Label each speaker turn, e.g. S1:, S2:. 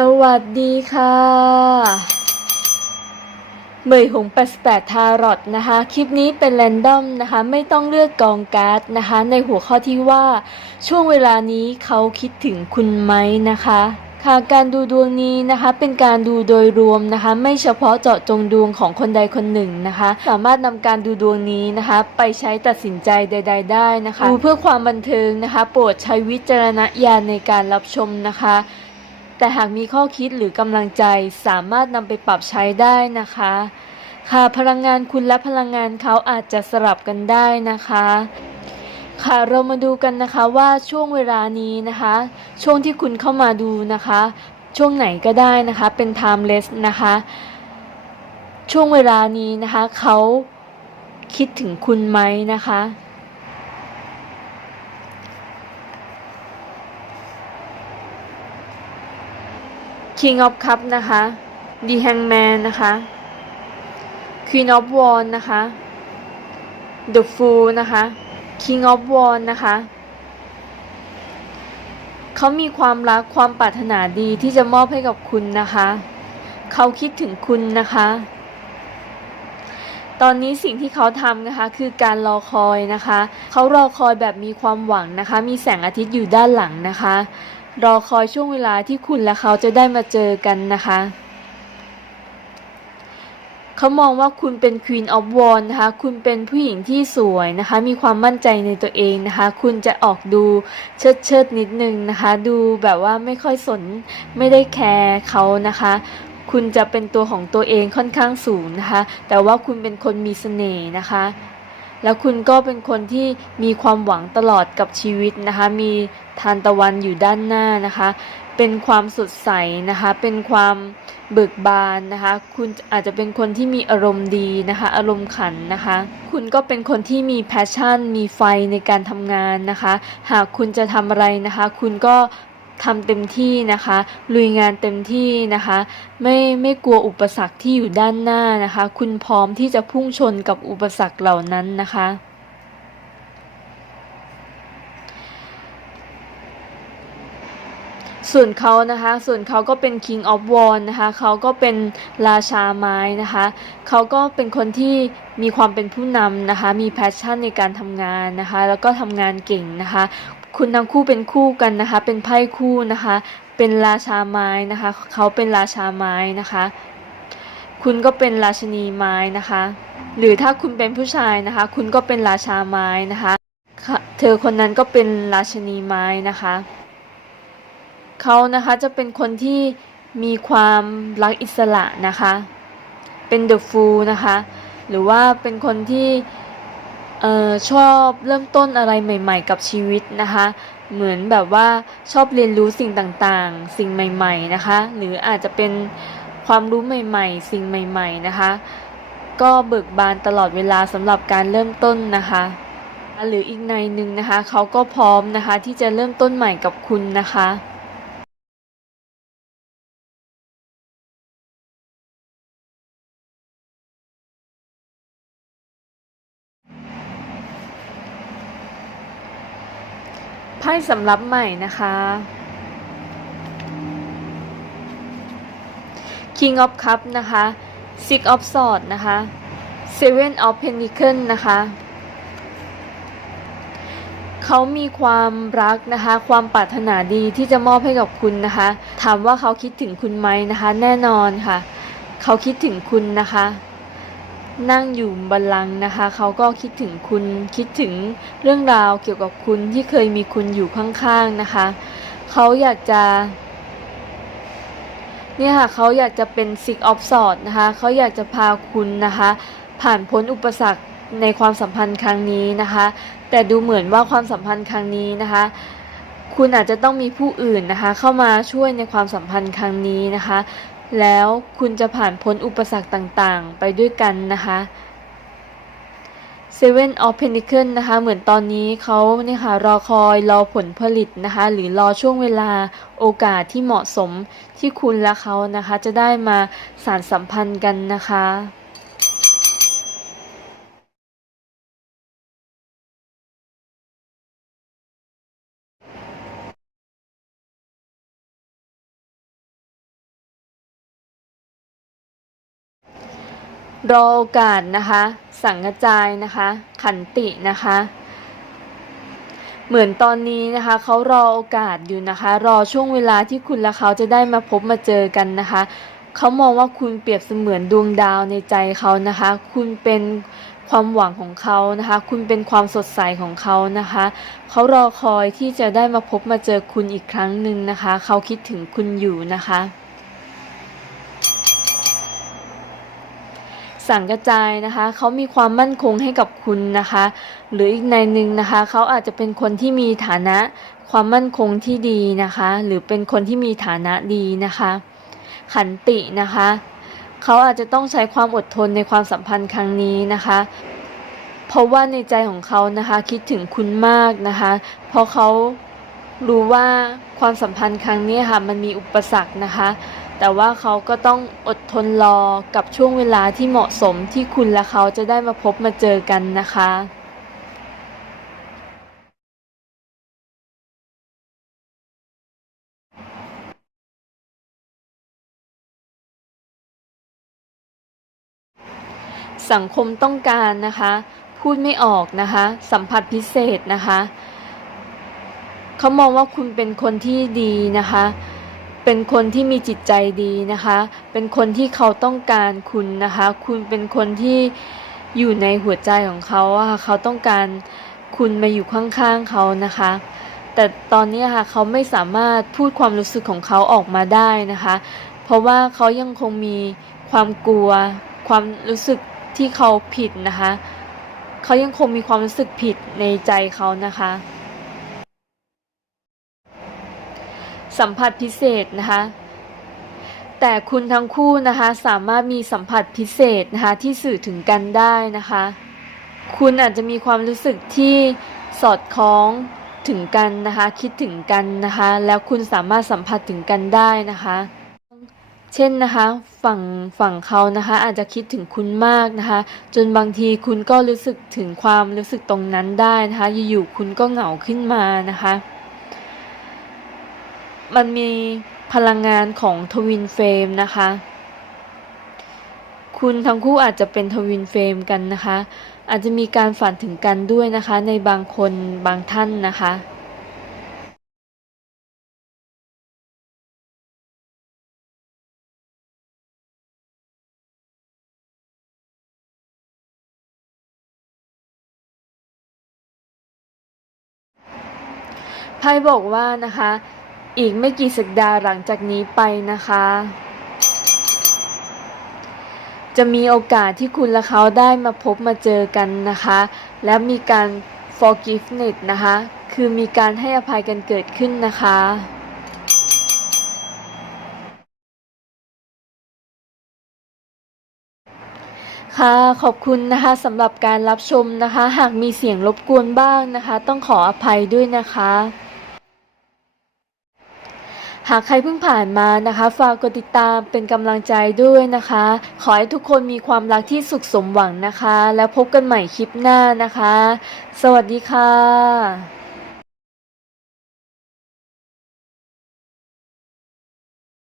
S1: สวัสดีค่ะเมยหง88 ทารอตนะคะ คลิปนี้เป็นแรนดอมนะคะ ไม่ต้องเลือกกองการ์ดนะคะ ในหัวข้อที่ว่า ช่วงเวลานี้เขาคิดถึงคุณไหมนะคะค่ะการดูดวงนี้นะคะเป็นการดูโดยรวมนะคะ ไม่เฉพาะเจาะจงดวงของคนใดคนหนึ่งนะคะ สามารถนำการดูดวงนี้นะคะ ไปใช้ตัดสินใจใด ๆ ได้นะคะ ดูเพื่อความบันเทิงนะคะ โปรดใช้วิจารณญาณในการรับชมนะคะ แต่หากมีข้อคิดหรือกำลังใจสามารถนำไปปรับใช้ได้นะคะ ค่ะพลังงานคุณและพลังงานเขาอาจจะสลับกันได้นะคะ ค่ะเรามาดูกันนะคะว่าช่วงเวลานี้นะคะ ช่วงที่คุณเข้ามาดูนะคะ ช่วงไหนก็ได้นะคะเป็น timeless นะคะ ช่วงเวลานี้นะคะเขาคิดถึงคุณไหมนะคะ King of Cup นะคะ The Hangman นะคะ Queen of Wands นะคะ The Fool นะคะ King of Wands นะคะเขามีความรักความปรารถนาดีที่จะมอบให้กับคุณนะคะ เขาคิดถึงคุณนะคะ ตอนนี้สิ่งที่เขาทำนะคะคือการรอคอยนะคะ เขารอคอยแบบมีความหวังนะคะ มีแสงอาทิตย์อยู่ด้านหลังนะคะ รอคอยช่วงเวลาที่คุณและเขาจะได้มาเจอกันนะคะ เขามองว่าคุณเป็น Queen of w a r นะคะ คุณเป็นผู้หญิงที่สวยนะคะ มีความมั่นใจในตัวเองนะคะ คุณจะออกดูเชิดเชิดนิดนึงนะคะ ดูแบบว่าไม่ค่อยสน ไม่ได้แคร์เขานะคะคุณจะเป็นตัวของตัวเองค่อนข้างสูงนะคะ แต่ว่าคุณเป็นคนมีเสน่ห์นะคะ แล้วคุณก็เป็นคนที่มีความหวังตลอดกับชีวิตนะคะ มีทานตะวันอยู่ด้านหน้านะคะ เป็นความสดใสนะคะ เป็นความเบิกบานนะคะ คุณอาจจะเป็นคนที่มีอารมณ์ดีนะคะ อารมณ์ขันนะคะ คุณก็เป็นคนที่มีแพชชั่น มีไฟในการทำงานนะคะ หากคุณจะทำอะไรนะคะ คุณก็ ทำเต็มที่นะคะ ลุยงานเต็มที่นะคะ ไม่ไม่กลัวอุปสรรคที่อยู่ด้านหน้านะคะ คุณพร้อมที่จะพุ่งชนกับอุปสรรคเหล่านั้นนะคะ ส่วนเขานะคะ ส่วนเขาก็เป็น King of Wands นะคะ เขาก็เป็นราชาไม้นะคะ เขาก็เป็นคนที่มีความเป็นผู้นำนะคะ มีแพชชั่นในการทำงานนะคะ แล้วก็ทำงานเก่งนะคะ คุณทั้งคู่เป็นคู่กันนะคะ เป็นไพ่คู่นะคะ เป็นราชาไม้นะคะ เขาเป็นราชาไม้นะคะ คุณก็เป็นราชนีไม้นะคะ หรือถ้าคุณเป็นผู้ชายนะคะ คุณก็เป็นราชาไม้นะคะ เธอคนนั้นก็เป็นราชนีไม้นะคะ เขานะคะจะเป็นคนที่มีความรักอิสระนะคะ เป็นเดอะฟูลนะคะ หรือว่าเป็นคนที่ออชอบเริ่มต้นอะไรใหม่ ๆ กับชีวิตนะคะ เหมือนแบบว่าชอบเรียนรู้สิ่งต่างๆ สิ่งใหม่ ๆนะคะ หรืออาจจะเป็นความรู้ใหม่ ๆ สิ่งใหม่ ๆนะคะ ก็เบิกบานตลอดเวลาสำหรับการเริ่มต้นนะคะ หรืออีกในหนึ่งนะคะเขาก็พร้อมนะคะที่จะเริ่มต้นใหม่กับคุณนะคะ ไพ่สำรับใหม่นะคะ King of Cup นะคะ Six of Swords นะคะ Seven of Pentacles นะคะ เขามีความรักนะคะ ความปรารถนาดีที่จะมอบให้กับคุณนะคะ ถามว่าเขาคิดถึงคุณไหมนะคะ แน่นอนค่ะ เขาคิดถึงคุณนะคะ นั่งอยู่บัลลังก์นะคะ เขาก็คิดถึงคุณคิดถึงเรื่องราวเกี่ยวกับคุณที่เคยมีคุณอยู่ข้างๆนะคะ เขาอยากจะเนี่ยค่ะเขาอยากจะเป็น Six of Swords นะคะเขาอยากจะพาคุณนะคะ ผ่านพ้นอุปสรรคในความสัมพันธ์ครั้งนี้นะคะ แต่ดูเหมือนว่าความสัมพันธ์ครั้งนี้นะคะ คุณอาจจะต้องมีผู้อื่นนะคะ เข้ามาช่วยในความสัมพันธ์ครั้งนี้นะคะ แล้วคุณจะผ่านพ้นอุปสรรคต่างๆ ไปด้วยกันนะคะ Seven of Pentacles นะคะ เหมือนตอนนี้เขาเนี่ยค่ะรอคอยรอผลผลิตนะคะ หรือรอช่วงเวลาโอกาสที่เหมาะสมที่คุณและเขานะคะ จะได้มาสารสัมพันธ์กันนะคะ รอโอกาสนะคะ สังกระจายนะคะ ขันตินะคะ เหมือนตอนนี้นะคะเขารอโอกาสอยู่นะคะ รอช่วงเวลาที่คุณและเขาจะได้มาพบมาเจอกันนะคะเขามองว่าคุณเปรียบเสมือนดวงดาวในใจเขานะคะ คุณเป็นความหวังของเขานะคะ คุณเป็นความสดใสของเขานะคะ เขารอคอยที่จะได้มาพบมาเจอคุณอีกครั้งหนึ่งนะคะ เขาคิดถึงคุณอยู่นะคะ สั่งกระจายนะคะเขามีความมั่นคงให้กับคุณนะคะ หรืออีกในหนึ่งนะคะเขาอาจจะเป็นคนที่มีฐานะความมั่นคงที่ดีนะคะ หรือเป็นคนที่มีฐานะดีนะคะ ขันตินะคะเขาอาจจะต้องใช้ความอดทนในความสัมพันธ์ครั้งนี้นะคะ เพราะว่าในใจของเขานะคะคิดถึงคุณมากนะคะ เพราะเขารู้ว่าความสัมพันธ์ครั้งนี้ค่ะมันมีอุปสรรคนะคะ แต่ว่าเขาก็ต้องอดทนรอกับช่วงเวลาที่เหมาะสมที่คุณและเขาจะได้มาพบมาเจอกันนะคะสังคมต้องการนะคะ พูดไม่ออกนะคะ สัมผัสพิเศษนะคะ เขามองว่าคุณเป็นคนที่ดีนะคะ เป็นคนที่มีจิตใจดีนะคะ เป็นคนที่เขาต้องการคุณนะคะ คุณเป็นคนที่อยู่ในหัวใจของเขาอะค่ะเขาต้องการคุณมาอยู่ข้างๆเขานะคะ แต่ตอนนี้ค่ะเขาไม่สามารถพูดความรู้สึกของเขาออกมาได้นะคะ เพราะว่าเขายังคงมีความกลัว ความรู้สึกที่เขาผิดนะคะ เขายังคงมีความรู้สึกผิดในใจเขานะคะ สัมผัสพิเศษนะคะแต่คุณทั้งคู่นะคะสามารถมีสัมผัสพิเศษนะคะที่สื่อถึงกันได้นะคะ คุณอาจจะมีความรู้สึกที่สอดคล้องถึงกันนะคะคิดถึงกันนะคะ แล้วคุณสามารถสัมผัสถึงกันได้นะคะ เช่นนะคะฝั่งฝั่งเขานะคะอาจจะคิดถึงคุณมากนะคะ จนบางทีคุณก็รู้สึกถึงความรู้สึกตรงนั้นได้นะคะอยู่ๆคุณก็เหงาขึ้นมานะคะ มันมีพลังงานของทวินเฟรมนะคะ คุณทั้งคู่อาจจะเป็นทวินเฟรมกันนะคะ อาจจะมีการฝันถึงกันด้วยนะคะ ในบางคนบางท่านนะคะไพ่บอกว่านะคะ อีกไม่กี่สัปดาห์หลังจากนี้ไปนะคะ จะมีโอกาสที่คุณและเขาได้มาพบมาเจอกันนะคะ และมีการ forgiveness นะคะ คือมีการให้อภัยกันเกิดขึ้นนะคะค่ะขอบคุณนะคะสำหรับการรับชมนะคะ หากมีเสียงรบกวนบ้างนะคะ ต้องขออภัยด้วยนะคะ หากใครเพิ่งผ่านมานะคะ ฝากกดติดตามเป็นกำลังใจด้วยนะคะ ขอให้ทุกคนมีความรักที่สุขสมหวังนะคะ แล้วพบกันใหม่คลิปหน้านะคะ สวัสดีค่ะ